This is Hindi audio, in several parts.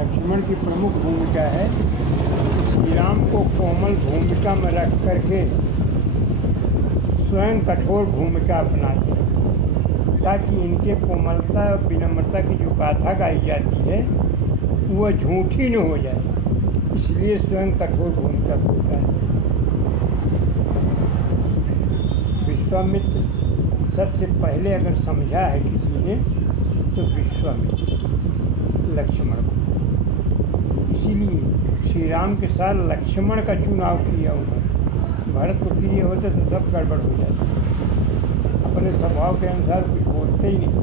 लक्ष्मण की प्रमुख भूमिका है श्री राम को कोमल भूमिका में रख करके स्वयं कठोर भूमिका अपनाते हैं ताकि इनके कोमलता और विनम्रता की जो गाथा गाई जाती है वह झूठी न हो जाए, इसलिए स्वयं कठोर भूमिका होता है। विश्वामित्र सबसे पहले अगर समझा है किसी ने तो विश्वामित्र लक्ष्मण को, इसीलिए श्री राम के साथ लक्ष्मण का चुनाव किया उन्होंने। भरत को किए होते तो सब गड़बड़ हो जाता, अपने स्वभाव के अनुसार कुछ बोलते ही नहीं।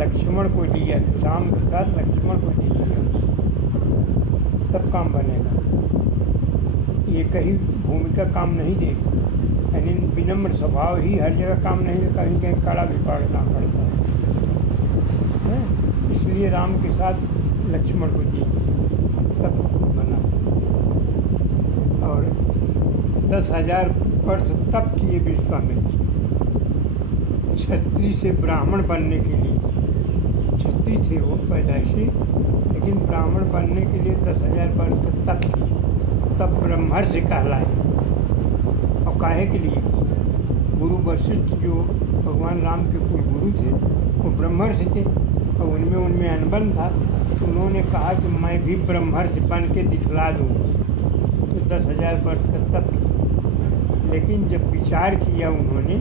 लक्ष्मण को लिया, राम के साथ लक्ष्मण को लिया, तब काम बनेगा। ये कहीं भूमिका काम नहीं देगी, यानी विनम्र स्वभाव ही हर जगह काम नहीं, कहीं कहीं कड़ा भी पड़ना पड़ता है। इसलिए राम के साथ लक्ष्मण को दी, तब बना। और 10,000 वर्ष तप किए विश्वामित्र क्षत्रिय से ब्राह्मण बनने के लिए। क्षत्रिय थे वो पैदाइशी, लेकिन ब्राह्मण बनने के लिए 10,000 वर्ष का तप किए, तब ब्रह्मर्षि कहलाए। और काहे के लिए? गुरु वशिष्ठ जो भगवान राम के कुल गुरु थे वो ब्रह्मर्षि थे, और उनमें अनबन था। तो उन्होंने कहा कि मैं भी ब्रह्मर्षि बन के दिखला दूँ, तो 10,000 वर्ष का तप किया। लेकिन जब विचार किया उन्होंने,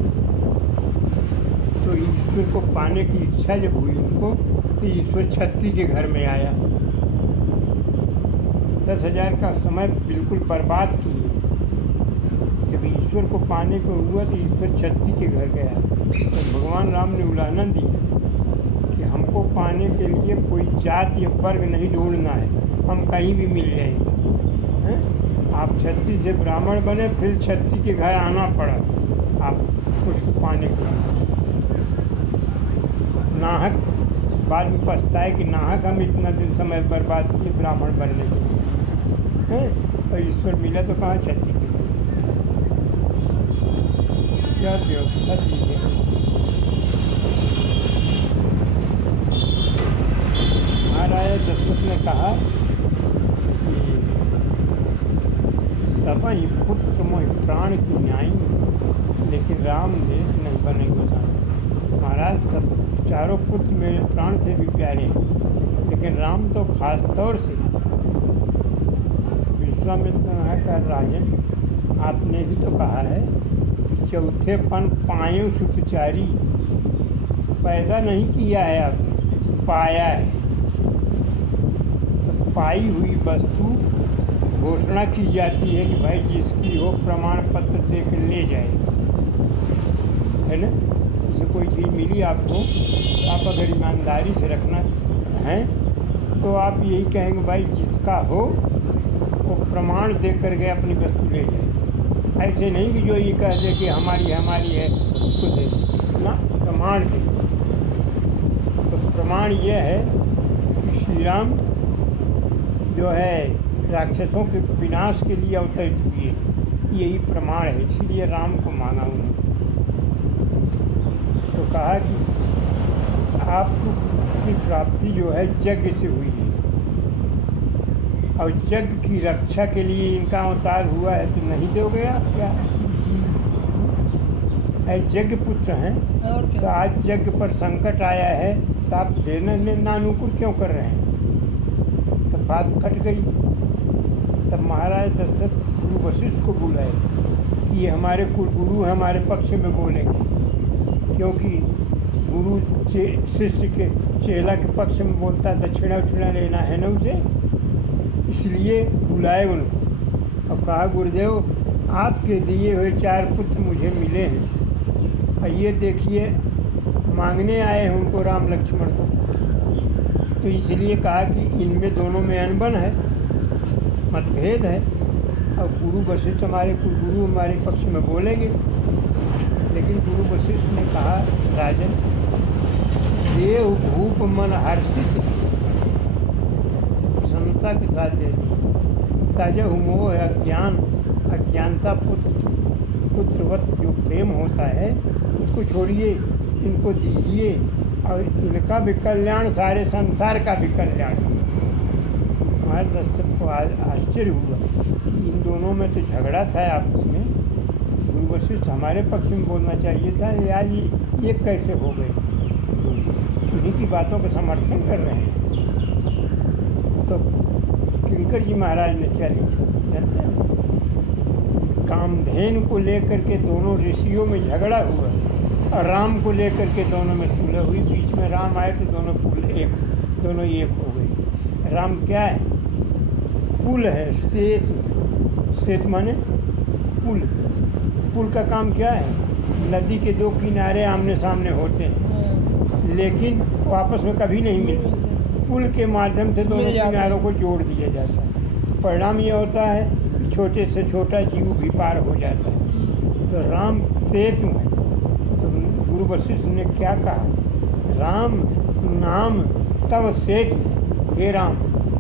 तो ईश्वर को पाने की इच्छा जब हुई उनको, तो ईश्वर क्षत्रिय के घर में आया। 10,000 का समय बिल्कुल बर्बाद किए। जब ईश्वर को पाने को हुआ तो ईश्वर क्षत्रिय के घर गया। तो भगवान राम ने उल्लालन दी कि हमको पाने के लिए कोई जात या वर्ग नहीं ढूंढना है, हम कहीं भी मिल जाएंगे। आप क्षत्रिय से ब्राह्मण बने, फिर क्षत्रिय के घर आना पड़ा आप कुछ पाने के लिए। नाहक बाद में पछताए कि नाहक हम इतना दिन समय बर्बाद किए ब्राह्मण बनने के लिए, और ईश्वर मिला तो कहाँ क्षत्रिय के लिए। क्या व्यवस्था दी है। महाराज दशरथ ने कहा कि सबई पुत्र मोहि प्राण की न्यायी, लेकिन राम देश नहीं बने गोसाई। महाराज सब चारों पुत्र मेरे प्राण से भी प्यारे हैं, लेकिन राम तो खास तौर से। विश्वामित्र ने कहा राजन, आपने भी तो कहा है कि चौथेपन पायो सुतचारी, पैदा नहीं किया है आपने, पाया है। तो पाई हुई वस्तु घोषणा की जाती है कि भाई जिसकी हो प्रमाण पत्र दे कर ले जाए, है ना। जैसे कोई चीज़ मिली आपको, आप अगर ईमानदारी से रखना है तो आप यही कहेंगे भाई जिसका हो वो प्रमाण दे कर गए अपनी वस्तु ले जाए। ऐसे नहीं कि जो ये कह दे कि हमारी है उसको दे ना, प्रमाण दे। तो प्रमाण ये है कि श्री राम जो है राक्षसों के विनाश के लिए अवतरित हुए, यही प्रमाण है, इसलिए राम को माना उन्होंने। तो कहा कि आपको की प्राप्ति जो है यज्ञ से हुई है, और यज्ञ की रक्षा के लिए इनका अवतार हुआ है, तो नहीं दोगे आप क्या? यज्ञ पुत्र हैं, तो आज यज्ञ पर संकट आया है तो आप देने में नानुकुल क्यों कर रहे हैं? तो बात खट गई। तब महाराज दशरथ गुरु वशिष्ठ को बुलाए कि ये हमारे कुलगुरु हैं, हमारे पक्ष में बोलेंगे, क्योंकि गुरु शिष्य के चेला के पक्ष में बोलता है, दक्षिणा उछिणा लेना है ना उसे, इसलिए बुलाए उनको। और कहा गुरुदेव, आपके दिए हुए 4 पुत्र मुझे मिले हैं, और ये देखिए मांगने आए हैं उनको राम लक्ष्मण को। तो इसलिए कहा कि इनमें दोनों में अनबन है, मतभेद है, और गुरु वशिष्ठ हमारे कुलगुरु हमारे पक्ष में बोलेंगे। लेकिन गुरु वशिष्ठ ने कहा राजन, देव भूप मन हर्षित, प्रसन्नता के साथ दे तजहु मोह अज्ञान, अज्ञानता पुत्रवत जो प्रेम होता है उसको छोड़िए, इनको दीजिए, और इनका भी कल्याण सारे संसार का भी कल्याण। महाराज दशरथ को आश्चर्य हुआ कि इन दोनों में तो झगड़ा था आपस में, गुरु वशिष्ठ हमारे पक्ष में बोलना चाहिए था, यार ये कैसे हो गए, उन्हीं की बातों का समर्थन कर रहे हैं। तो किंकर जी महाराज ने क्या लिखा जानते हैं? कामधेनु को लेकर के दोनों ऋषियों में झगड़ा हुआ और राम को लेकर के दोनों में सुलह हुई। बीच में राम आए तो दोनों एक हो गई। राम क्या है? पुल है, सेतु माने पुल। पुल का काम क्या है? नदी के दो किनारे आमने सामने होते हैं लेकिन वो आपस में कभी नहीं मिलते। पुल के माध्यम से दोनों किनारों को जोड़ दिया जाता है। परिणाम ये होता है कि छोटे से छोटा जीव भी पार हो जाता है। तो राम सेतु है। तो गुरु वशिष्ठ ने क्या कहा? राम नाम तव सेतु, हे राम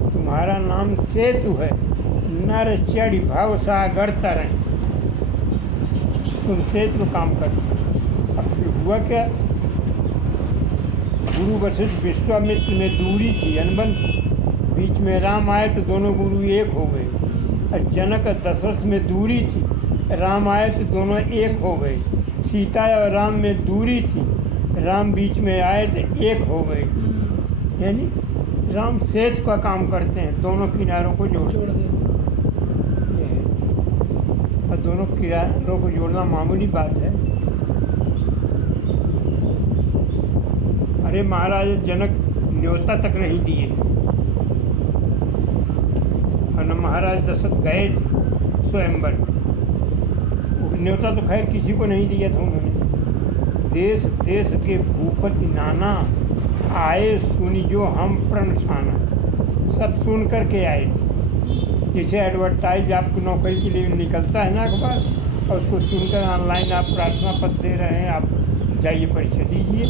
तुम्हारा नाम सेतु है, नर चढ़ भव सागर तरह, तुम सेतु काम करो। अब फिर हुआ क्या? गुरु वशिष्ठ विश्वामित्र में दूरी थी, अनबन, बीच में राम आए तो दोनों गुरु एक हो गए। और जनक और दशरथ में दूरी थी, राम आए तो दोनों एक हो गए। सीता और राम में दूरी थी, राम बीच में आए तो एक हो गए। यानी राम सेतु का काम करते हैं, दोनों किनारों को जोड़ देते हैं। और दोनों किनारों को जोड़ना मामूली बात है। अरे महाराज जनक न्योता तक नहीं दिए थे और न महाराज दशरथ गए थे स्वयंवर। न्योता तो खैर किसी को नहीं दिया था उन्होंने। देश देश के भूपति नाना आए सुनी जो हम प्रणसाना, सब सुन करके आए थे। जैसे एडवर्टाइज आपको नौकरी के लिए निकलता है ना अखबार, और उसको सुनकर ऑनलाइन आप प्रार्थना पत्र दे रहे हैं, आप जाइए परीक्षा दीजिए।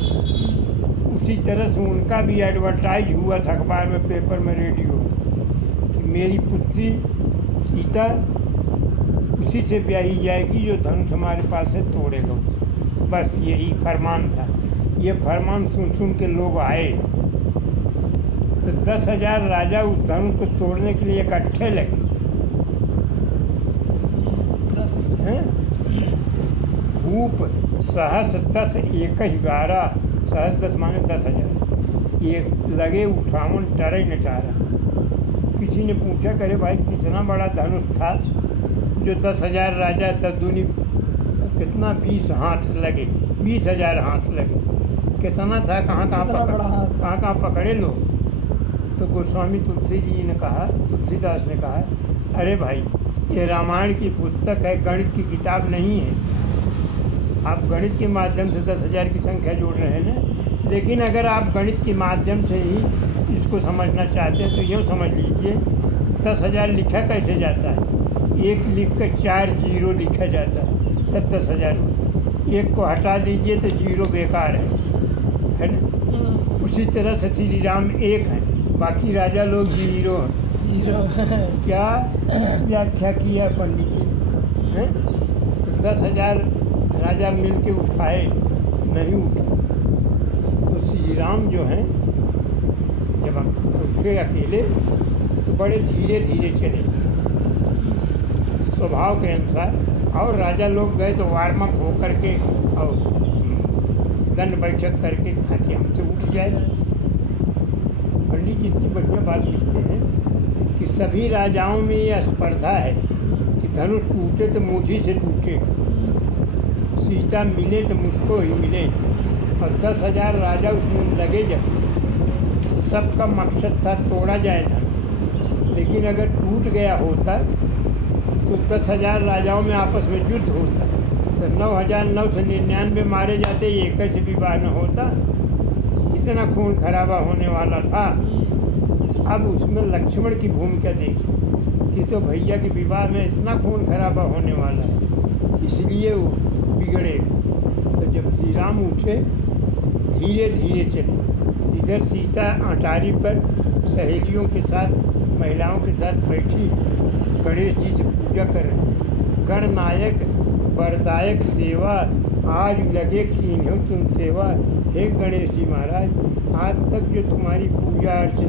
उसी तरह से उनका भी एडवर्टाइज हुआ था अखबार में, पेपर में, रेडियो, कि मेरी पुत्री सीता उसी से ब्याही जाएगी जो धनुष हमारे पास है तोड़ेगा उसे। बस यही फरमान था। ये फरमान सुन सुन के लोग आए तो 10,000 राजा उस धनुष को तोड़ने के लिए इकट्ठे लगे। भूप सहस 10 एक 11, सहस 10 माने 10,000, ये लगे उठावन टरे नटारा। किसी ने पूछा करे भाई कितना बड़ा धनुष था जो 10,000 राजा तदुनी कितना 20 हाथ लगे, 20,000 हाथ लगे, कितना था, कहाँ पकड़े लोग। तो गोस्वामी तुलसीदास ने कहा अरे भाई ये रामायण की पुस्तक है, गणित की किताब नहीं है। आप गणित के माध्यम से 10,000 की संख्या जोड़ रहे हैं ना, लेकिन अगर आप गणित के माध्यम से ही इसको समझना चाहते हैं तो यूँ समझ लीजिए 10,000 लिखा कैसे जाता है? एक लिख कर 4 जीरो लिखा जाता है तब 10,000 होता है। एक को हटा दीजिए तो जीरो बेकार है ना। उसी तरह से श्री राम एक है, बाकी राजा लोग जीरो हैं। क्या व्याख्या किया पंडित जी हैं? तो 10,000 राजा मिल के उठाए, नहीं उठा। तो श्री राम जो हैं जब उठे अकेले तो बड़े धीरे धीरे चले स्वभाव के अनुसार, और राजा लोग गए तो वार्म अप होकर के और दंड बैठक करके ताकि हमसे उठ जाए। पंडित जी इतनी बढ़िया बात लिखते हैं कि सभी राजाओं में ये स्पर्धा है कि धनुष टूटे तो मुझी से टूटे, सीता मिले तो मुझको ही मिले। और 10,000 राजा उसमें लगे जब, तो सबका मकसद था तोड़ा जाए धनुष। लेकिन अगर टूट गया होता तो 10,000 राजाओं में आपस में युद्ध होता तो 9,999 मारे जाते, एक से विवाह न होता। इतना खून खराबा होने वाला था। अब उसमें लक्ष्मण की भूमिका देखी कि तो भैया के विवाह में इतना खून खराबा होने वाला है, इसलिए वो बिगड़े। तो जब श्री राम उठे धीरे धीरे चले। इधर सीता अटारी पर सहेलियों के साथ, महिलाओं के साथ बैठी गणेश जी से पूजा कर रहे। गणनायक वरदायक सेवा आज लगे कीन्हो तुम सेवा। हे गणेश जी महाराज, आज तक जो तुम्हारी पूजा अर्चना